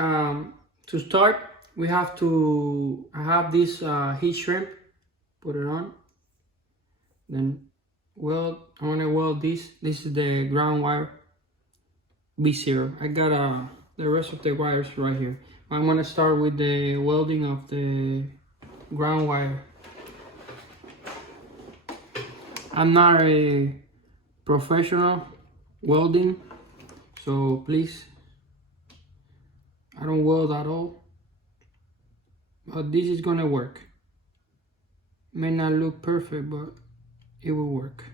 to start, we have to have this heat shrink, put it on, then weld. I want to weld this. This is the ground wire B0. I got the rest of the wires right here. I'm gonna start with the welding of the ground wire. I'm not a professional welding, so please, I don't weld at all, but this is gonna work. May not look perfect, but it will work.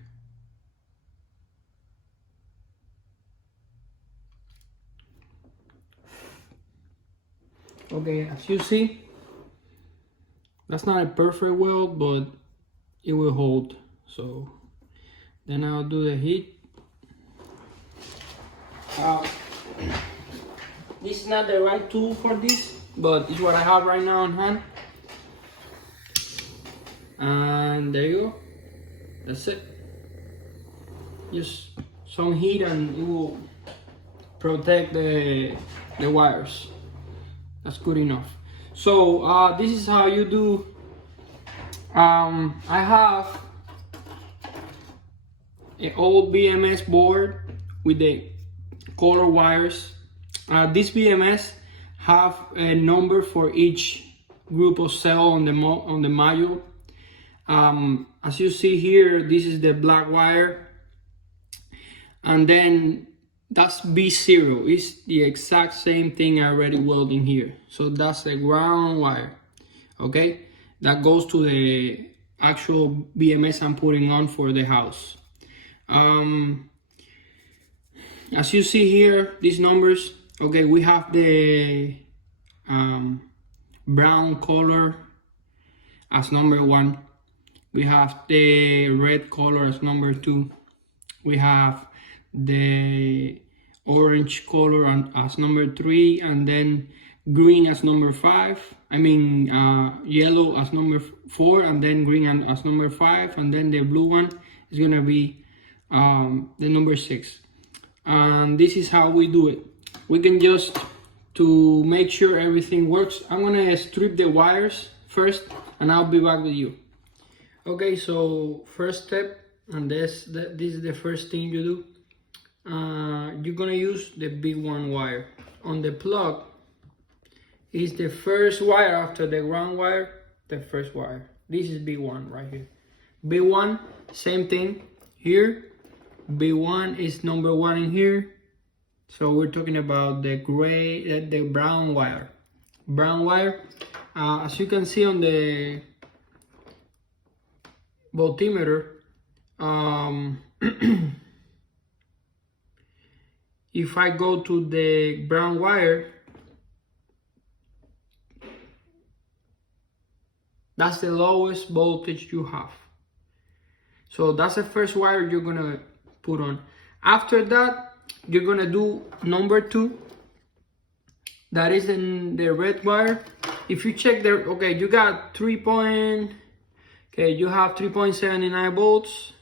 Okay, as you see, that's not a perfect weld, but it will hold. So then I'll do the heat. This is not the right tool for this, but it's what I have right now on hand. And there you go. That's it. Just some heat and it will protect the wires. That's good enough. So this is how you do. I have an old BMS board with the color wires. This BMS have a number for each group of cell on the module. As you see here, this is the black wire, and then that's B0. It's the exact same thing I already welding here. So that's the ground wire. Okay, that goes to the actual BMS I'm putting on for the house. As you see here, these numbers, okay, we have the brown color as number 1. We have the red color as number 2. We have the orange color as number 3, and then green as number 5. I mean yellow as number 4, and then green as number 5, and then the blue one is gonna be the number 6. And this is how we do it. We can just, to make sure everything works, I'm gonna strip the wires first and I'll be back with you. Okay, so first step, and this is the first thing you do. You're gonna use the B1 wire. On the plug is the first wire after the ground wire, the first wire. This is B1 right here. B1, same thing here. B1 is number 1 in here. So we're talking about the brown wire. Brown wire, as you can see on the voltmeter, if I go to the brown wire, that's the lowest voltage you have. So that's the first wire you're gonna put on. After that, you're gonna do number 2. That is in the red wire. If you check there, okay, you got you have 3.79 volts.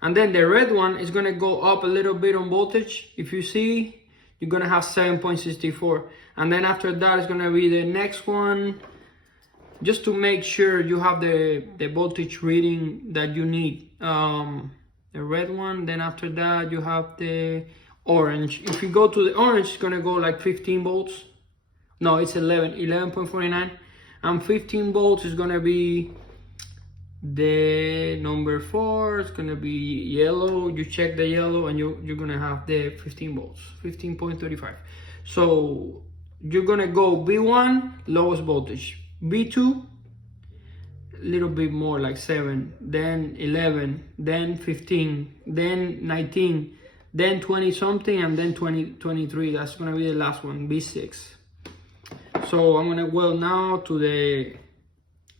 And then the red one is gonna go up a little bit on voltage. If you see, you're gonna have 7.64. And then after that is gonna be the next one, just to make sure you have the voltage reading that you need. The red one, then after that you have the orange. If you go to the orange, it's gonna go like 15 volts. No, it's 11.49. And 15 volts is gonna be the number 4. It's gonna be yellow. You check the yellow and you're gonna have the 15 volts, 15.35. So you're gonna go B1, lowest voltage, B2, a little bit more, like 7, then 11, then 15, then 19, then 20 something, and then 23. That's gonna be the last one, B6. So I'm gonna weld now to the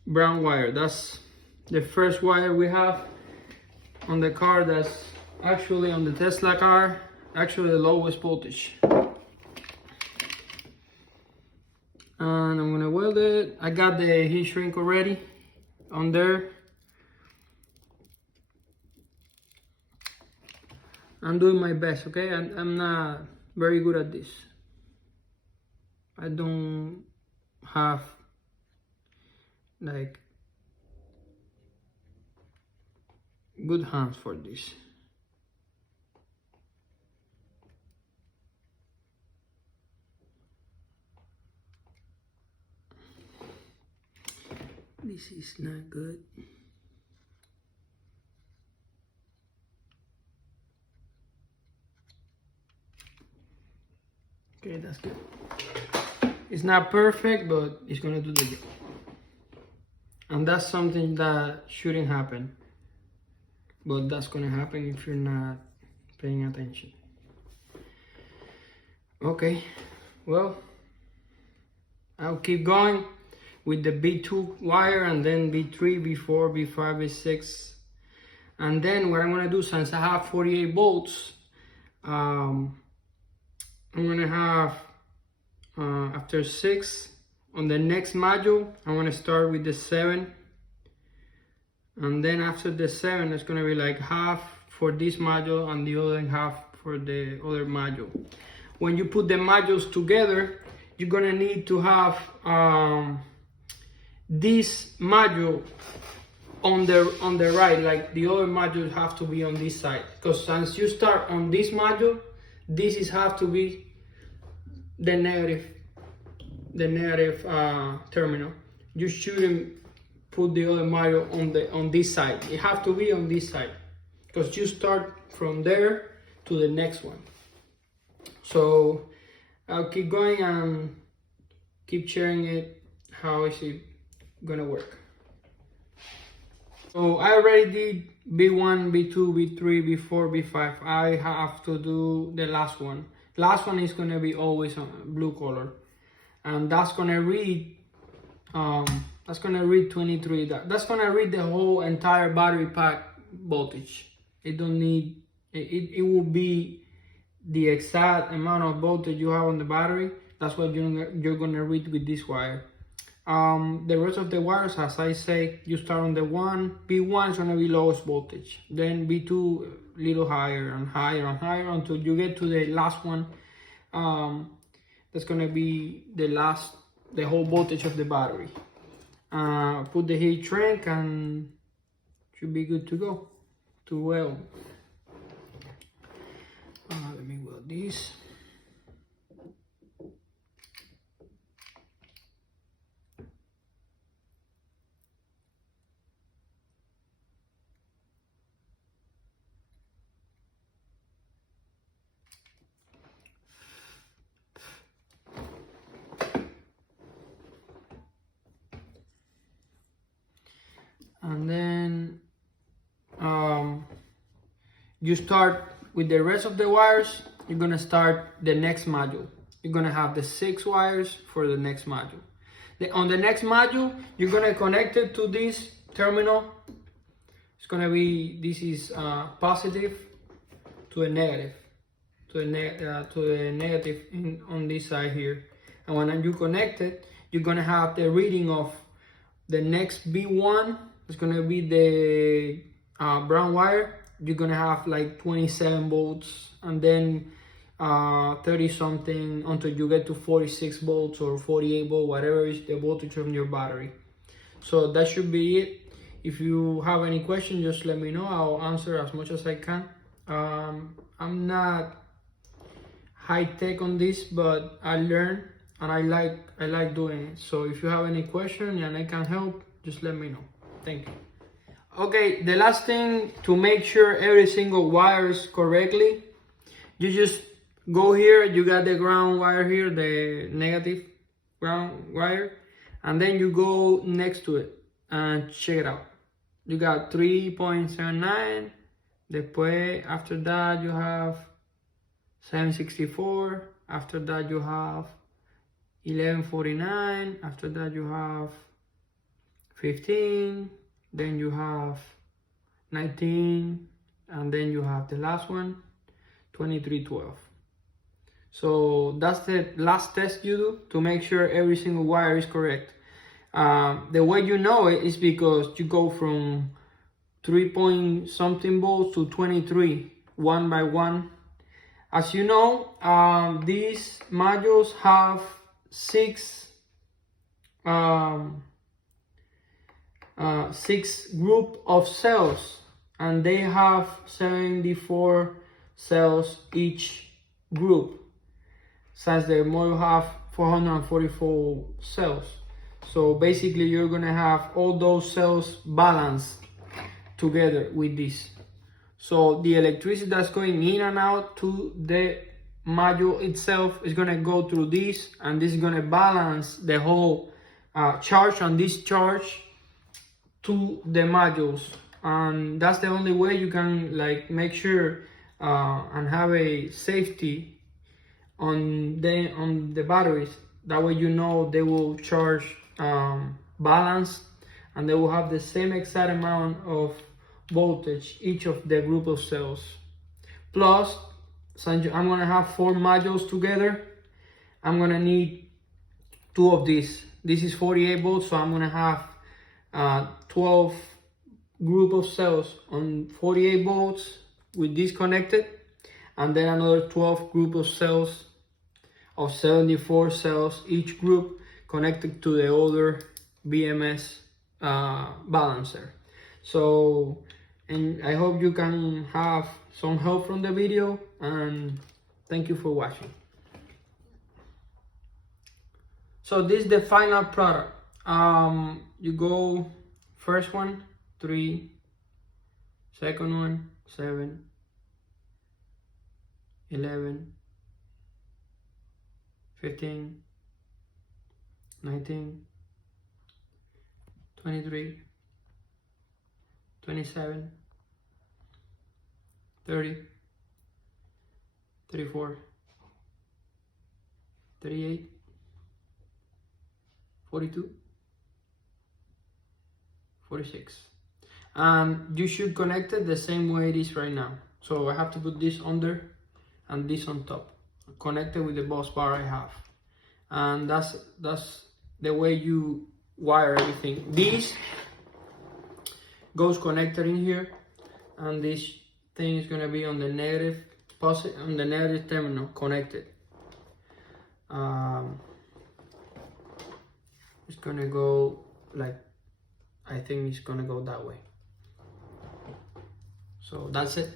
brown wire. That's the first wire we have on the car. That's actually on the Tesla car, actually the lowest voltage. And I'm gonna weld it. I got the heat shrink already on there. I'm doing my best, okay? I'm not very good at this. I don't have like good hands for this. This is not good. Okay, that's good. It's not perfect, but it's gonna do the job. And that's something that shouldn't happen. But that's gonna happen if you're not paying attention. Okay, well, I'll keep going with the B2 wire, and then B3, B4, B5, B6. And then what I'm gonna do, since I have 48 volts, I'm gonna have, after 6, on the next module, I'm gonna start with the 7. And then after the 7, it's gonna be like half for this module and the other half for the other module. When you put the modules together, you're gonna need to have this module on the right, like the other modules have to be on this side. Because since you start on this module, this is have to be the negative terminal. You shouldn't put the other module on this side. It have to be on this side because you start from there to the next one. So I'll keep going and keep sharing it. How is it gonna work? So I already did B1, B2, B3, B4, B5. I have to do the last one. Last one is gonna be always on blue color, and that's gonna read 23. That's gonna read the whole entire battery pack voltage. It don't need it will be the exact amount of voltage you have on the battery. That's what you're gonna read with this wire. The rest of the wires, as I say, you start on the one. B1 is gonna be lowest voltage, then B2 a little higher and higher and higher until you get to the last one. That's gonna be the whole voltage of the battery. Put the heat shrink and should be good to go to weld. Let me weld this. And then you start with the rest of the wires. You're gonna start the next module. You're gonna have the 6 wires for the next module. On the next module, you're gonna connect it to this terminal. It's gonna be, this is positive to a negative, to the negative on this side here. And when you connect it, you're gonna have the reading of the next B1. It's gonna be the brown wire. You're gonna have like 27 volts, and then 30 something until you get to 46 volts or 48 volts, whatever is the voltage of your battery. So that should be it. If you have any questions, just let me know. I'll answer as much as I can. I'm not high tech on this, but I learned and I like doing it. So if you have any question and I can help, just let me know. Thank you. Okay, the last thing, to make sure every single wire is correctly, you just go here. You got the ground wire here, the negative ground wire, and then you go next to it and check it out. You got 3.79. Después, after that, you have 764. After that, you have 1149. After that, you have 15. Then you have 19. And then you have the last one, 2312. So that's the last test you do to make sure every single wire is correct. The way you know it is because you go from 3 point something volts to 23, one by one. As you know, these modules have six group of cells, and they have 74 cells each group, since the module have 444 cells. So basically you're gonna have all those cells balanced together with this. So the electricity that's going in and out to the module itself is gonna go through this, and this is gonna balance the whole charge and discharge to the modules. And that's the only way you can like make sure and have a safety on the batteries. That way you know they will charge balanced, and they will have the same exact amount of voltage each of the group of cells. Plus, since I'm gonna have 4 modules together, I'm gonna need 2 of these. This is 48 volts, so I'm gonna have 12 group of cells on 48 volts with this connected, and then another 12 group of cells of 74 cells each group connected to the other BMS balancer. So, and I hope you can have some help from the video, and thank you for watching. So this is the final product. You go first one 3, second one 7, 11, 15, 19, 23, 27, 30, 34, 38, 42, 46. And you should connect it the same way it is right now. So I have to put this under and this on top, connected with the bus bar I have. And that's the way you wire everything. This goes connected in here, and this thing is gonna be on the negative terminal connected. It's gonna go like, I think it's gonna go that way. So that's it.